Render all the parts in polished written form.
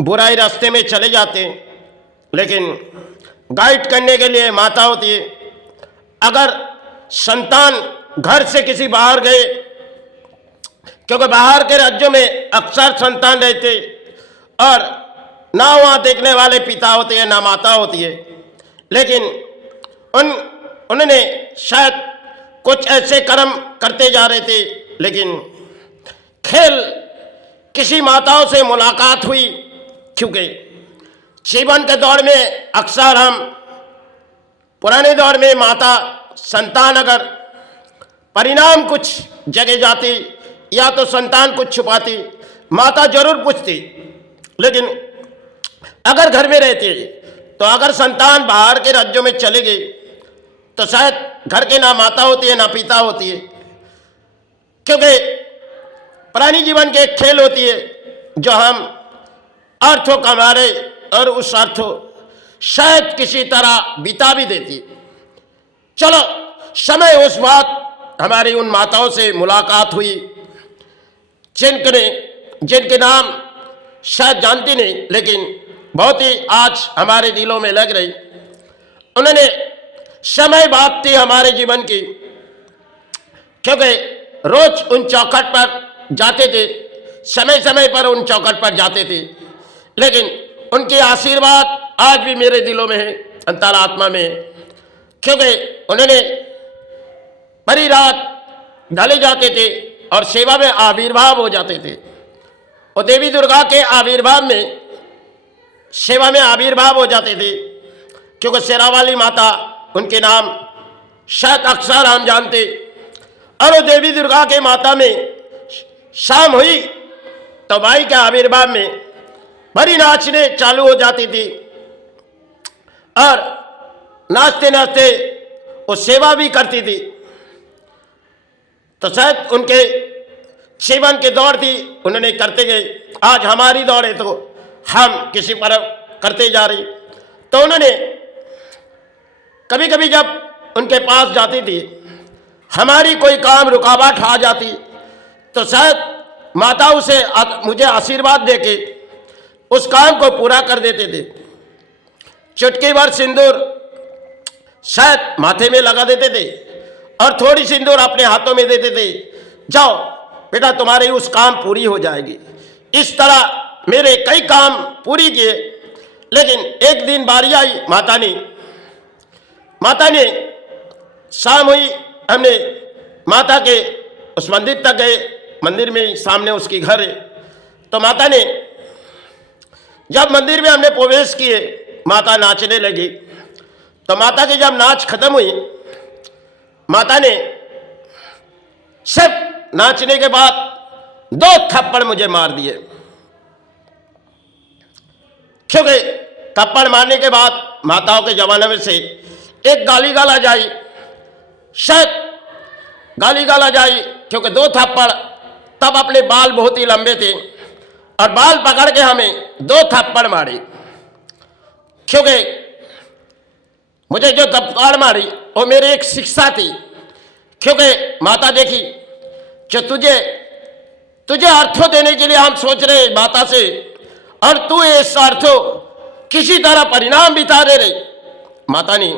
बुराई रास्ते में चले जाते हैं, लेकिन गाइड करने के लिए माता होती है। अगर संतान घर से किसी बाहर गए, क्योंकि बाहर के राज्यों में अक्सर संतान रहते और ना वहाँ देखने वाले पिता होते हैं ना माता होती है, लेकिन उन्होंने शायद कुछ ऐसे कर्म करते जा रहे थे, लेकिन खेल किसी माताओं से मुलाकात हुई। क्योंकि जीवन के दौर में अक्सर हम पुराने दौर में माता संतान अगर परिणाम कुछ जगह जाती या तो संतान कुछ छुपाती, माता जरूर पूछती। लेकिन अगर घर में रहती तो अगर संतान बाहर के राज्यों में चले गई तो शायद घर के ना माता होती है ना पिता होती है, क्योंकि प्राणी जीवन की एक खेल होती है जो हम अर्थों कमारे और उस अर्थों शायद किसी तरह बिता भी देती है। चलो समय उस बात हमारी उन माताओं से मुलाकात हुई जिनके नाम शायद जानती नहीं, लेकिन बहुत ही आज हमारे दिलों में लग रही। उन्होंने समय बात थी हमारे जीवन की, क्योंकि रोज उन चौखट पर जाते थे, समय समय पर उन चौखट पर जाते थे, लेकिन उनके आशीर्वाद आज भी मेरे दिलों में है, अंतरात्मा में है। क्योंकि उन्होंने बड़ी रात ढले जाते थे और सेवा में आविर्भाव हो जाते थे, और देवी दुर्गा के आविर्भाव में सेवा में आविर्भाव हो जाते थे। क्योंकि शेरावाली माता उनके नाम शायद अक्सर हम जानते, और वो देवी दुर्गा के माता में शाम हुई तो माई के आविर्भाव में बड़ी नाचने चालू हो जाती थी, और नाचते नाचते वो सेवा भी करती थी। तो शायद उनके जीवन के दौर थी, उन्होंने करते गए। आज हमारी दौड़ है तो हम किसी पर करते जा रही। तो उन्होंने कभी कभी जब उनके पास जाती थी, हमारी कोई काम रुकावट आ जाती तो शायद माता उसे मुझे आशीर्वाद देके उस काम को पूरा कर देते थे। चुटकी भर सिंदूर शायद माथे में लगा देते थे और थोड़ी सिंदूर अपने हाथों में देते थे, जाओ बेटा तुम्हारी उस काम पूरी हो जाएगी। इस तरह मेरे कई काम पूरी किए। लेकिन एक दिन बारी आई, माता ने शाम हुई, हमने माता के उस मंदिर तक गए, मंदिर में सामने उसकी घर है। तो माता ने जब मंदिर में हमने प्रवेश किए, माता नाचने लगी। तो माता की जब नाच खत्म हुई, माता ने सब नाचने के बाद 2 थप्पड़ मुझे मार दिए। क्योंकि थप्पड़ मारने के बाद माताओं के जमाने में से एक गाली गाला जाई, शायद गाली गाला जाई, क्योंकि 2 थप्पड़, तब अपने बाल बहुत ही लंबे थे और बाल पकड़ के हमें 2 थप्पड़ मारी। क्योंकि मुझे जो थप्पड़ मारी वो मेरी एक शिक्षा थी। क्योंकि माता देखी जो तुझे अर्थों देने के लिए हम सोच रहे माता से, और तू इस अर्थों किसी तरह परिणाम बिता दे रही। माता ने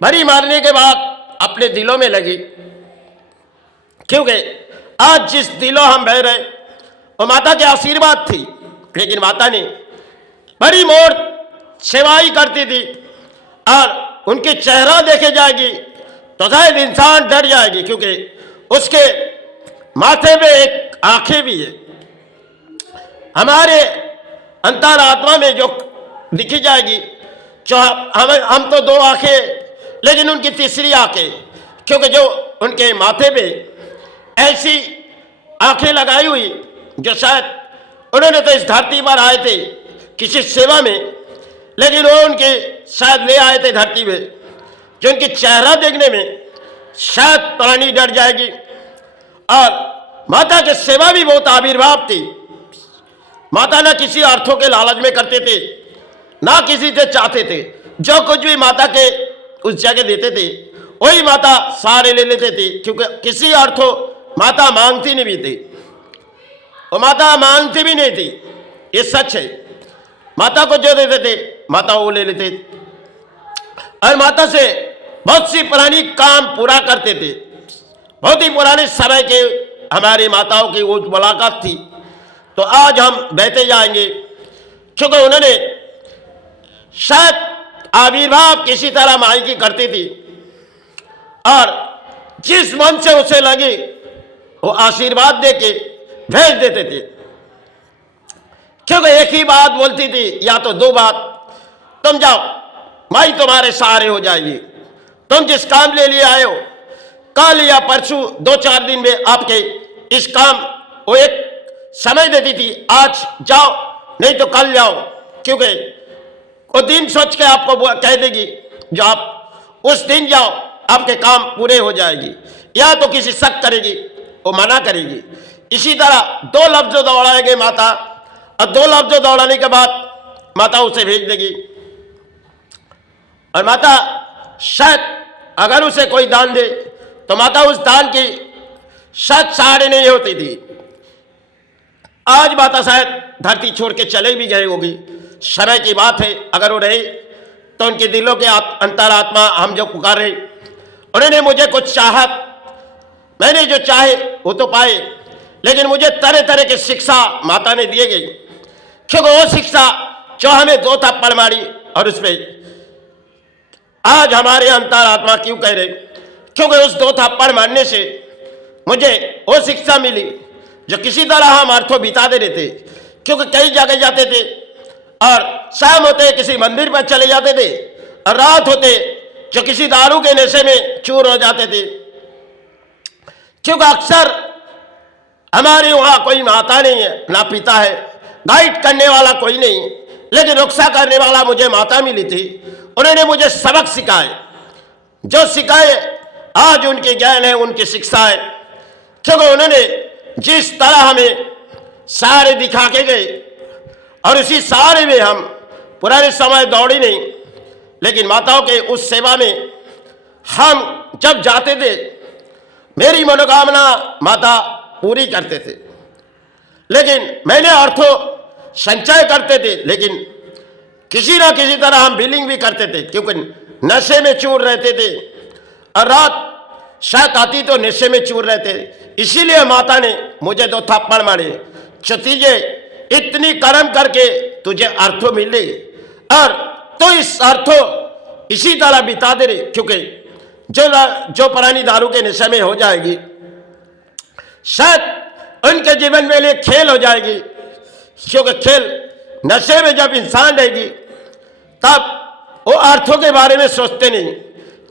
भरी मारने के बाद अपने दिलों में लगी, क्योंकि आज जिस दिलों हम बह रहे वो माता के आशीर्वाद थी। लेकिन माता ने बड़ी मोड़ सेवाई करती थी, और उनके चेहरा देखे जाएगी तो शायद इंसान डर जाएगी, क्योंकि उसके माथे में एक आंखें भी है। हमारे अंतरात्मा में जो दिखी जाएगी, जो हम तो 2 आंखें, लेकिन उनकी तीसरी आंखें, क्योंकि जो उनके माथे पे ऐसी आंखें लगाई हुई, जो शायद उन्होंने तो इस धरती पर आए थे किसी सेवा में, लेकिन वो उनके शायद ले आए थे धरती में, जो उनके चेहरा देखने में शायद प्राणी डर जाएगी। और माता की सेवा भी बहुत आविर्भाव थी। माता ना किसी अर्थों के लालच में करते थे, ना किसी से चाहते थे। जो कुछ भी माता के उस जगह देते थे वही माता सारे ले लेते थे, क्योंकि किसी अर्थों माता मांगती नहीं भी थी, वो माता मांगती भी नहीं थी। ये सच है। माता को जो देते थे माता वो ले लेते और माता से बहुत सी पुरानी काम पूरा करते थे। बहुत ही पुराने समय के हमारी माताओं की वो मुलाकात थी। तो आज हम बहते जाएंगे, क्योंकि उन्होंने शायद आविर्भाव किसी तरह माई की करती थी और जिस मन से उसे लगे वो आशीर्वाद देके भेज देते थे। क्योंकि एक ही बात बोलती थी या तो दो बात, तुम जाओ माई तुम्हारे सहारे हो जाएगी, तुम जिस काम ले लिए आए हो कल या परसों 2-4 दिन में आपके इस काम वो एक समय देती थी, आज जाओ नहीं तो कल जाओ, क्योंकि वो दिन सोच के आपको कह देगी जो आप उस दिन जाओ आपके काम पूरे हो जाएगी, या तो किसी शक करेगी वो मना करेगी। इसी तरह 2 लफ्ज दौड़ाएंगे माता और 2 लफ्ज दौड़ाने के बाद माता उसे भेज देगी और माता शायद अगर उसे कोई दान दे तो माता उस दान की शायद सहारे नहीं होती थी। आज माता शायद धरती छोड़ के चले भी गए होगी, समय की बात है। अगर वो रहे तो उनके दिलों के अंतरात्मा हम जो पुकार रहे, उन्होंने मुझे कुछ चाहत, मैंने जो चाहे वो तो पाए, लेकिन मुझे तरह तरह की शिक्षा माता ने दिए गई। क्योंकि वो शिक्षा जो हमें 2 थप्पड़ मारी और उसमें आज हमारे अंतरात्मा क्यों कह रहे, क्योंकि उस 2 थप्पड़ मारने से मुझे वो शिक्षा मिली जो किसी तरह हम अर्थों बिता दे रहे थे। क्योंकि कई जगह जाते थे और शाम होते किसी मंदिर पर चले जाते थे और रात होते जो किसी दारू के नशे में चूर हो जाते थे। क्योंकि अक्सर हमारे वहाँ कोई माता नहीं है ना पिता है, गाइड करने वाला कोई नहीं, लेकिन रक्षा करने वाला मुझे माता मिली थी। उन्होंने मुझे सबक सिखाए, जो सिखाए आज उनके ज्ञान है, उनकी शिक्षा है। क्योंकि उन्होंने जिस तरह हमें सहारे दिखा के गए और उसी सहारे में हम पुराने समय दौड़ी नहीं, लेकिन माताओं के उस सेवा में हम जब जाते थे मेरी मनोकामना माता पूरी करते थे। लेकिन मैंने अर्थों संचय करते थे, लेकिन किसी ना किसी तरह हम बिलिंग भी करते थे, क्योंकि नशे में चूर रहते थे और रात शायद आती तो नशे में चूर रहते। इसीलिए माता ने मुझे 2 थप्पड़ मारे, चतीजे इतनी कर्म करके तुझे अर्थों मिले और तो इस अर्थों इसी तरह बिता दे रहे। क्योंकि जो पुरानी दारू के नशे में हो जाएगी शायद उनके जीवन में लिए खेल हो जाएगी। क्योंकि खेल नशे में जब इंसान रहेगी तब वो अर्थों के बारे में सोचते नहीं,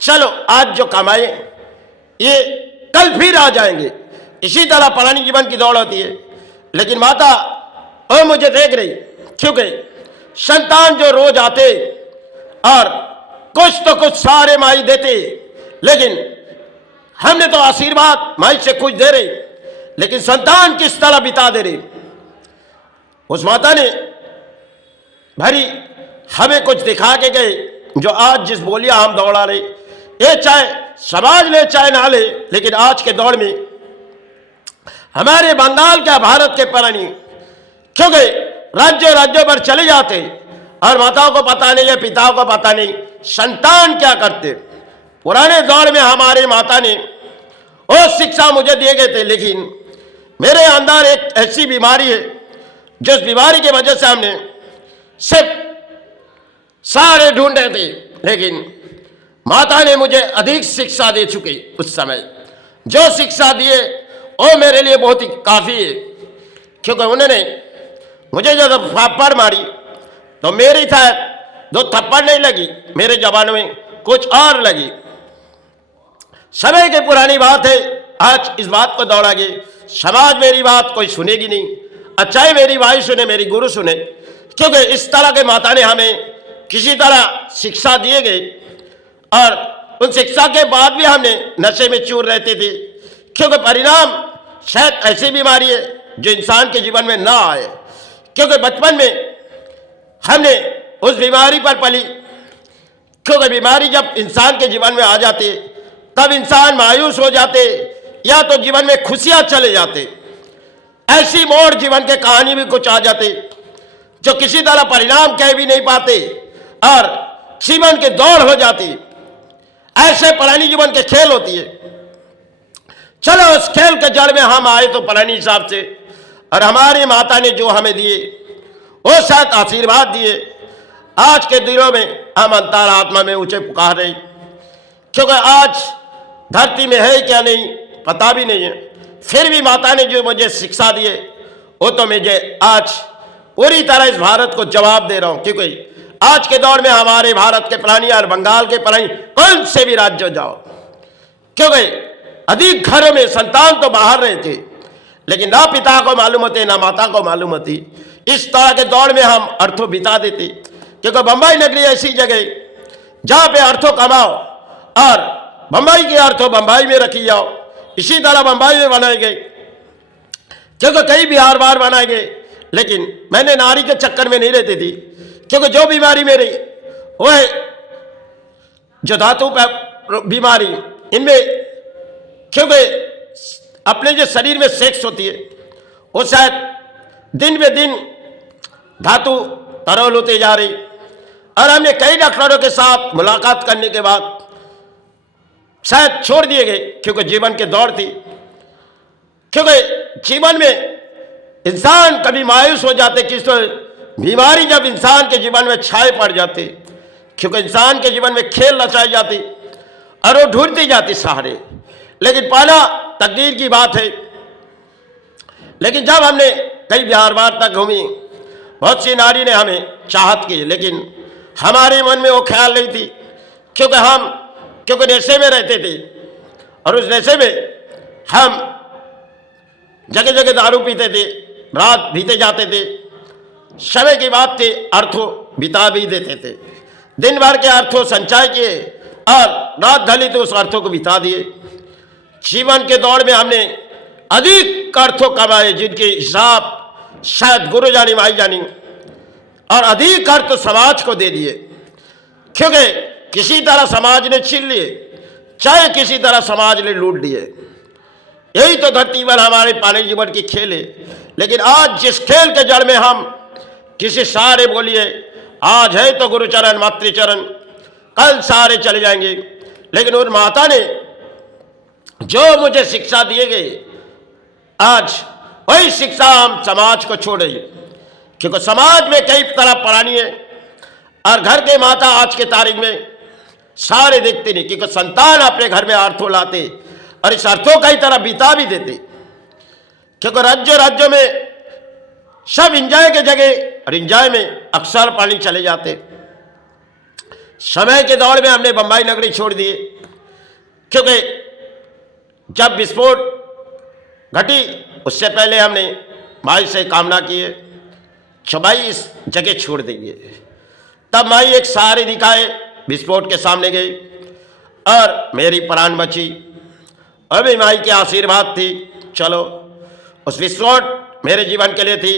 चलो आज जो कमाए ये कल फिर आ जाएंगे। इसी तरह पुरानी जीवन की दौड़ होती है। लेकिन माता और मुझे देख रही, क्योंकि संतान जो रोज आते और कुछ तो कुछ सारे माई देते, लेकिन हमने तो आशीर्वाद माई से कुछ दे रहे, लेकिन संतान किस तरह बिता दे रही। उस माता ने भरी हमें कुछ दिखा के गए, जो आज जिस बोलिया हम दौड़ा रहे, ये चाहे समाज ले चाहे ना ले, लेकिन आज के दौर में हमारे बंगाल क्या भारत के प्राणी, क्योंकि राज्यों पर चले जाते और माताओं को पता नहीं है, पिताओं को पता नहीं संतान क्या करते। पुराने दौर में हमारे माता ने वो शिक्षा मुझे दिए गए थे, लेकिन मेरे अंदर एक ऐसी बीमारी है जिस बीमारी की वजह से हमने सिर्फ सारे ढूंढ रहे थे, लेकिन माता ने मुझे अधिक शिक्षा दे चुकी। उस समय जो शिक्षा दिए वो मेरे लिए बहुत ही काफ़ी है। क्योंकि उन्होंने मुझे जब थप्पड़ मारी तो मेरी था 2 थप्पड़ नहीं लगी, मेरे जवानों में कुछ और लगी। समय की पुरानी बात है, आज इस बात को दौड़ागे। समाज मेरी बात कोई सुनेगी नहीं, चाहे मेरी भाई सुने, मेरी गुरु सुने, क्योंकि इस तरह के माता ने हमें किसी तरह शिक्षा दिए गए और उन शिक्षा के बाद भी हमने नशे में चूर रहते थे। क्योंकि परिणाम शायद ऐसी बीमारी है जो इंसान के जीवन में ना आए, क्योंकि बचपन में हमने उस बीमारी पर पली। क्योंकि बीमारी जब इंसान के जीवन में आ जाती तब इंसान मायूस हो जाते या तो जीवन में खुशियां चले जाते। ऐसी मोड़ जीवन के कहानी भी कुछ आ जाते। जो किसी तरह परिणाम कह भी नहीं पाते और जीवन की दौड़ हो जाती। ऐसे पुरानी जीवन के खेल होती है। चलो उस खेल के जड़ में हम आए तो पुरानी हिसाब से, और हमारी माता ने जो हमें दिए वो शायद आशीर्वाद दिए। आज के दिनों में हम अंतरात्मा में ऊंचे पुकार रहे, क्योंकि आज धरती में है क्या नहीं पता भी नहीं है। फिर भी माता ने जो मुझे शिक्षा दी है वो तो मुझे आज पूरी तरह इस भारत को जवाब दे रहा हूं। क्योंकि आज के दौर में हमारे भारत के प्राणी और बंगाल के प्राणी कौन से भी राज्य जाओ, क्योंकि अधिक घरों में संतान तो बाहर रहे थे, लेकिन ना पिता को मालूम होते ना माता को मालूम होती। इस तरह के दौर में हम अर्थों बिता देते, क्योंकि बंबई नगरी ऐसी जगह जहां पे अर्थों कमाओ और बंबई के अर्थों बंबई में रखी जाओ। इसी तरह बंबई में बनाए गए, क्योंकि कई बिहार बार बनाए गए, लेकिन मैंने नारी के चक्कर में नहीं रहती थी, क्योंकि जो बीमारी मेरी वो है जो धातु बीमारी, इनमें क्योंकि अपने जो शरीर में सेक्स होती है वो शायद दिन बे दिन धातु तरल होते जा रही। और हमने कई डॉक्टरों के साथ मुलाकात करने के बाद शायद छोड़ दिए गए, क्योंकि जीवन की दौड़ थी। क्योंकि जीवन में इंसान कभी मायूस हो जाते, किस तो बीमारी जब इंसान के जीवन में छाए पड़ जाती, क्योंकि इंसान के जीवन में खेल रचाई जाती और वो ढूंढती जाती सहारे। लेकिन पहला तकदीर की बात है। लेकिन जब हमने कई बिहार बार तक घूमी, बहुत सी नारी ने हमें चाहत की, लेकिन हमारे मन में वो ख्याल नहीं थी, क्योंकि नशे में रहते थे और उस नशे में हम जगह जगह दारू पीते थे, रात बीते जाते थे। समय की बात थी, अर्थों बिता भी देते थे। दिन भर के अर्थों संचय किए और रात ढली तो उस अर्थों को बिता दिए। जीवन के दौर में हमने अधिक अर्थों कमाए, जिनके हिसाब शायद गुरु जानी माई जानी, और अधिक अर्थ समाज को दे दिए, क्योंकि किसी तरह समाज ने छीन लिए, चाहे किसी तरह समाज ने लूट लिए। यही तो धरती पर हमारे पानी जीवन की खेल है। लेकिन आज जिस खेल के जड़ में हम किसी सारे बोलिए, आज है तो गुरुचरण मातृचरण, कल सारे चले जाएंगे। लेकिन उन माता ने जो मुझे शिक्षा दिए गई, आज वही शिक्षा हम समाज को छोड़ रही, क्योंकि समाज में कई तरह प्राणी है और घर के माता आज के तारीख में सारे देखते नहीं, क्योंकि संतान अपने घर में अर्थों लाते और इस अर्थों का ही तरह बिता भी देते। क्योंकि राज्यों में सब इंजॉय के जगह और इंजॉय में अक्सर पानी चले जाते। समय के दौर में हमने बंबई नगरी छोड़ दिए, क्योंकि जब विस्फोट घटी उससे पहले हमने माई से कामना की है कि माई इस जगह छोड़ देंगे। तब माई एक सहारे दिखाए, विस्फोट के सामने गई और मेरी प्राण बची। अभी माई के आशीर्वाद थी। चलो, उस विस्फोट मेरे जीवन के लिए थी।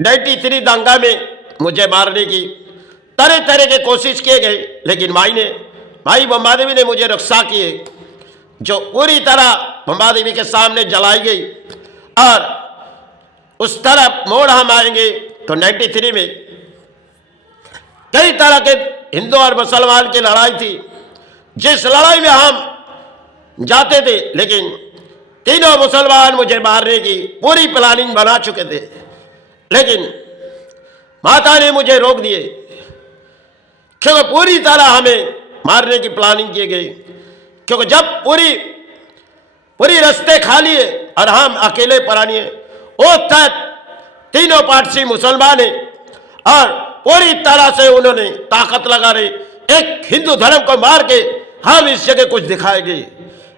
93 दंगा में मुझे मारने की तरह तरह के कोशिश किए गए, लेकिन माई बम्बा देवी ने मुझे रक्षा किए, जो पूरी तरह बम्बा देवी के सामने जलाई गई। और उस तरफ मोड़ हम आएंगे तो 93 में कई तरह के हिंदू और मुसलमान की लड़ाई थी, जिस लड़ाई में हम जाते थे, लेकिन तीनों मुसलमान मुझे मारने की पूरी प्लानिंग बना चुके थे, लेकिन माता ने मुझे रोक दिए, क्योंकि पूरी तरह हमें मारने की प्लानिंग की गई। क्योंकि जब पूरी रास्ते खाली है और हम अकेले प्राणी है, वो तक तीनों पार्टी मुसलमान है और पूरी तरह से उन्होंने ताकत लगा रही एक हिंदू धर्म को मार के हम इस जगह कुछ दिखाएंगे।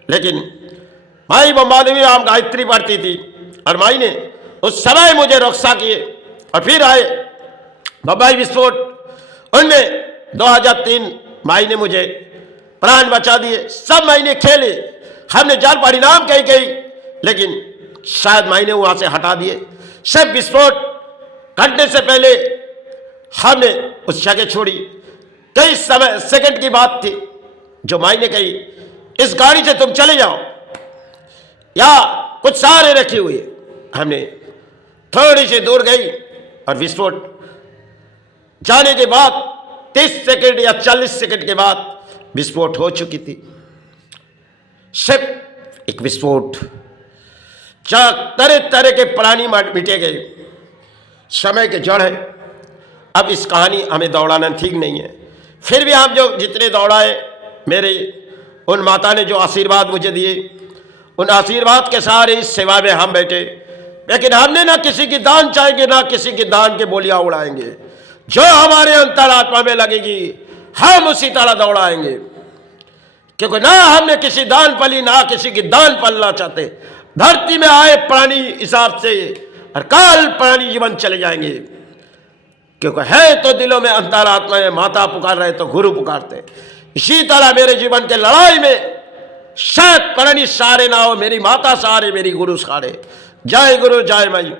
लेकिन माई बम्बा देवी हम गायत्री पढ़ती थी और माई ने उस समय मुझे रक्षा किए। और फिर आए बम्बई विस्फोट, उनमें 2003 माई ने मुझे प्राण बचा दिए। सब माई ने खेले, हमने जान परिणाम कही गई, लेकिन शायद माई ने वहां से हटा दिए। सब विस्फोट घटने से पहले हमने उस जगह छोड़ी। कई समय सेकंड की बात थी जो माई ने कही, इस गाड़ी से तुम चले जाओ, या कुछ सारे रखे हुए। हमने थोड़ी सी दूर गई और विस्फोट जाने के बाद 30 सेकंड या 40 सेकंड के बाद विस्फोट हो चुकी थी। सिर्फ एक विस्फोट, तरह तरह के प्राणी मिटे गए। समय के जड़ है। अब इस कहानी हमें दौड़ाना ठीक नहीं है, फिर भी हम जो जितने दौड़ाए, मेरे उन माता ने जो आशीर्वाद मुझे दिए, उन आशीर्वाद के सहारे इस सेवा में हम बैठे। लेकिन हमने ना किसी की दान चाहेंगे, ना किसी की दान के बोलियां उड़ाएंगे। जो हमारे अंतरात्मा में लगेगी हम उसी तरह दौड़ाएंगे, क्योंकि ना हमने किसी दान पली ना किसी की दान पलना चाहते। धरती में आए प्राणी हिसाब से और काल प्राणी जीवन चले जाएंगे, क्योंकि है तो दिलों में अंतरात्मा में माता पुकार रहे तो गुरु पुकारते। इसी तरह मेरे जीवन के लड़ाई में शायद प्राणी सारे ना हो, मेरी माता सारे, मेरी गुरु सारे। जय गुरु जय माई।